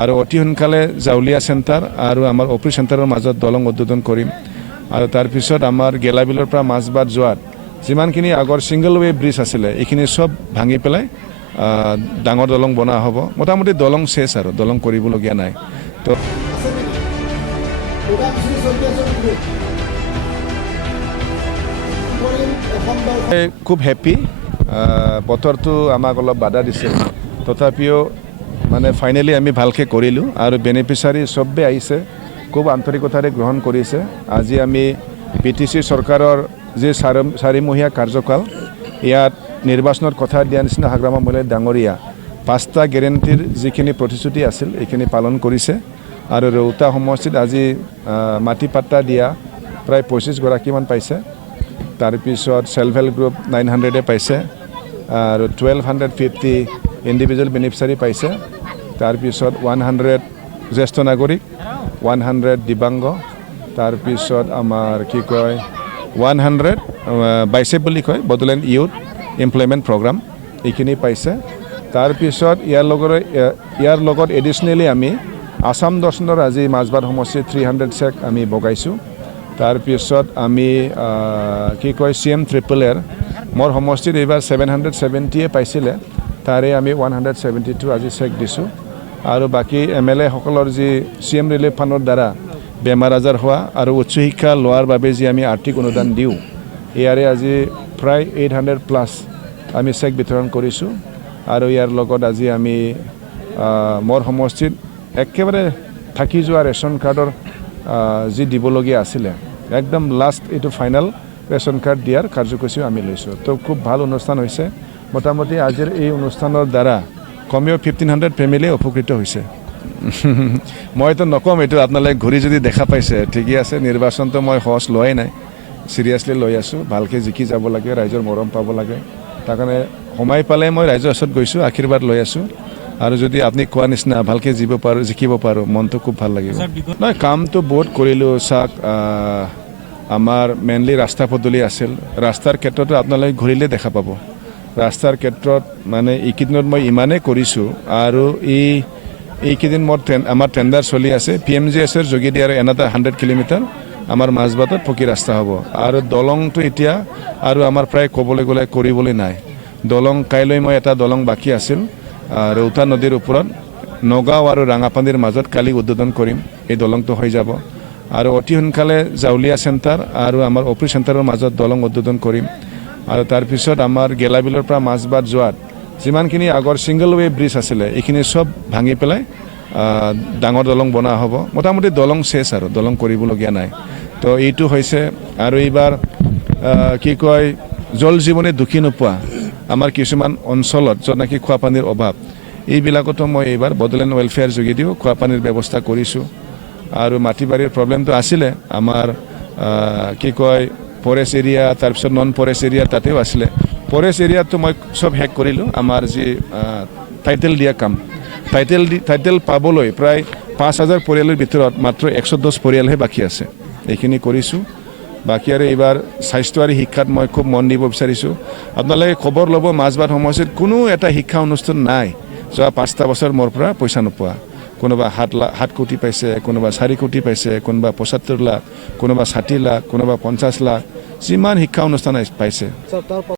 আৰু অতি সোনকালে জাউলিয়া চেণ্টাৰ আৰু আমাৰ অফিচ চেণ্টাৰৰ মাজত দলং উদ্বোধন কৰিম আৰু তাৰপিছত আমাৰ গেলাবিলৰ পৰা মাছবাদ যোৱাত যিমানখিনি আগৰ ছিংগল ৱে ব্ৰিজ আছিলে এইখিনি সব ভাঙি পেলাই ডাঙৰ দলং বনা হ'ব মোটামুটি দলং শেষ আৰু দলং কৰিবলগীয়া নাই তো খুব হেপী বতৰটো আমাক অলপ বাধা দিছে তথাপিও মানে ফাইনেলি আমি ভালকৈ কৰিলোঁ আৰু বেনিফিচিয়াৰী চবেই আহিছে খুব আন্তৰিকতাৰে গ্ৰহণ কৰিছে আজি আমি BTC চৰকাৰৰ যি চাৰিমহীয়া কাৰ্যকাল ইয়াত নিৰ্বাচনত কথা দিয়া নিচিনা হাগ্ৰামা মহীলাই ডাঙৰীয়া 5টা গেৰেণ্টিৰ যিখিনি প্ৰতিশ্ৰুতি আছিল এইখিনি পালন কৰিছে আৰু ৰৌতা সমষ্টিত আজি মাটি পাট্টা দিয়া প্ৰায় 25 গৰাকীমান পাইছে তাৰপিছত সেল্ফ হেল্প গ্ৰুপ 900 পাইছে আৰু 1250 ইণ্ডিভিজুৱেল বেনিফিচিয়াৰী পাইছে তাৰপিছত 100 জ্যেষ্ঠ নাগৰিক 100 দিব্যাংগ তাৰপিছত আমাৰ কি কয় 100 বাইচেপ বুলি কয় বডোলেণ্ড ইউথ এমপ্লয়মেণ্ট প্ৰগ্ৰাম এইখিনি পাইছে তাৰপিছত ইয়াৰ লগত এডিশ্যনেলি আমি আসাম দৰ্শনৰ আজি মাজবাদ সমষ্টি 300 চেক আমি বগাইছোঁ তাৰপিছত আমি কি কয় CM ট্ৰিপল এৰ মোৰ সমষ্টিত এইবাৰ 770 পাইছিলে তাৰে আমি 172 আজি চেক দিছোঁ আৰু বাকী MLA সকলৰ যি CM ৰিলিফ ফাণ্ডৰ দ্বাৰা বেমাৰ আজাৰ হোৱা আৰু উচ্চ শিক্ষা লোৱাৰ বাবে যি আমি আৰ্থিক অনুদান দিওঁ ইয়াৰে আজি প্ৰায় 800 প্লাছ আমি চেক বিতৰণ কৰিছোঁ আৰু ইয়াৰ লগত আজি আমি মোৰ সমষ্টিত একেবাৰে থাকি যোৱা ৰেচন কাৰ্ডৰ যি দিবলগীয়া আছিলে একদম লাষ্ট এইটো ফাইনেল ৰেচন কাৰ্ড দিয়াৰ কাৰ্যসূচীও আমি লৈছোঁ তো খুব ভাল অনুষ্ঠান হৈছে মোটামুটি আজিৰ এই অনুষ্ঠানৰ দ্বাৰা কমেও 1500 ফেমিলি উপকৃত হৈছে মইতো নকম এইটো আপোনালোকে ঘূৰি যদি দেখা পাইছে ঠিকই আছে নিৰ্বাচনটো মই সহজ লোৱাই নাই চিৰিয়াছলি লৈ আছোঁ ভালকৈ জিকি যাব লাগে ৰাইজৰ মৰম পাব লাগে তাৰ কাৰণে সময় পালে মই ৰাইজৰ ওচৰত গৈছোঁ আশীৰ্বাদ লৈ আছোঁ আৰু যদি আপুনি কোৱা নিচিনা ভালকৈ জিকিব পাৰোঁ মনটো খুব ভাল লাগিব নহয় কামটো বহুত কৰিলোঁ চাওক আমাৰ মেইনলি ৰাস্তা পদূলি আছিল ৰাস্তাৰ ক্ষেত্ৰতো আপোনালোকে ঘূৰিলে দেখা পাব ৰাস্তাৰ ক্ষেত্ৰত মানে এইকেইদিনত মই ইমানেই কৰিছোঁ আৰু এইকেইদিন মোৰ আমাৰ টেণ্ডাৰ চলি আছে PMGSৰ যোগেদি আৰু এটা 100 কিলোমিটাৰ আমাৰ মাজবাটত পকী ৰাস্তা হ'ব আৰু দলংটো এতিয়া আৰু আমাৰ প্ৰায় ক'বলৈ গ'লে কৰিবলৈ নাই দলং কাইলৈ মই এটা দলং বাকী আছিল ৰৌতা নদীৰ ওপৰত নগাঁও আৰু ৰাঙাপানীৰ মাজত কালি উদ্বোধন কৰিম এই দলংটো হৈ যাব আৰু অতি সোনকালে জাউলিয়া চেণ্টাৰ আৰু আমাৰ অফিচ চেণ্টাৰৰ মাজত দলং উদ্বোধন কৰিম আৰু তাৰপিছত আমাৰ গেলাবিলৰ পৰা মাছবাদ যোৱাত যিমানখিনি আগৰ ছিংগল ৱে ব্ৰিজ আছিলে এইখিনি সব ভাঙি পেলাই ডাঙৰ দলং বনা হ'ব মোটামুটি দলং শেষ আৰু দলং কৰিবলগীয়া নাই তো এইটো হৈছে আৰু এইবাৰ কি কয় জল জীৱনে দুখী নোপোৱা আমাৰ কিছুমান অঞ্চলত য'ত নেকি খোৱা পানীৰ অভাৱ এইবিলাকতো মই এইবাৰ বডোলেণ্ড ৱেলফেয়াৰ যোগেদিও খোৱা পানীৰ ব্যৱস্থা কৰিছোঁ আৰু মাটি বাৰীৰ প্ৰব্লেমটো আছিলে আমাৰ কি কয় ফৰেষ্ট এৰিয়া তাৰপিছত নন ফৰেষ্ট এৰিয়া তাতেও আছিলে ফৰেষ্ট এৰিয়াটো মই সব শেষ কৰিলোঁ আমাৰ যি টাইটেল দিয়া কাম টাইটেল পাবলৈ প্ৰায় 5000 পৰিয়ালৰ ভিতৰত মাত্ৰ 110 পৰিয়ালহে বাকী আছে এইখিনি কৰিছোঁ বাকী আৰু এইবাৰ স্বাস্থ্য আৰু শিক্ষাত মই খুব মন দিব বিচাৰিছোঁ আপোনালোকে খবৰ ল'ব মাজবাদ সমষ্টিত কোনো এটা শিক্ষা অনুষ্ঠান নাই যোৱা 5টা বছৰ মোৰ পৰা পইচা নোপোৱা কোনোবা 7 কোটি পাইছে কোনোবা 4 কোটি পাইছে কোনোবা 75 লাখ কোনোবা 60 লাখ কোনোবা 50 লাখ যিমান শিক্ষা অনুষ্ঠান পাইছে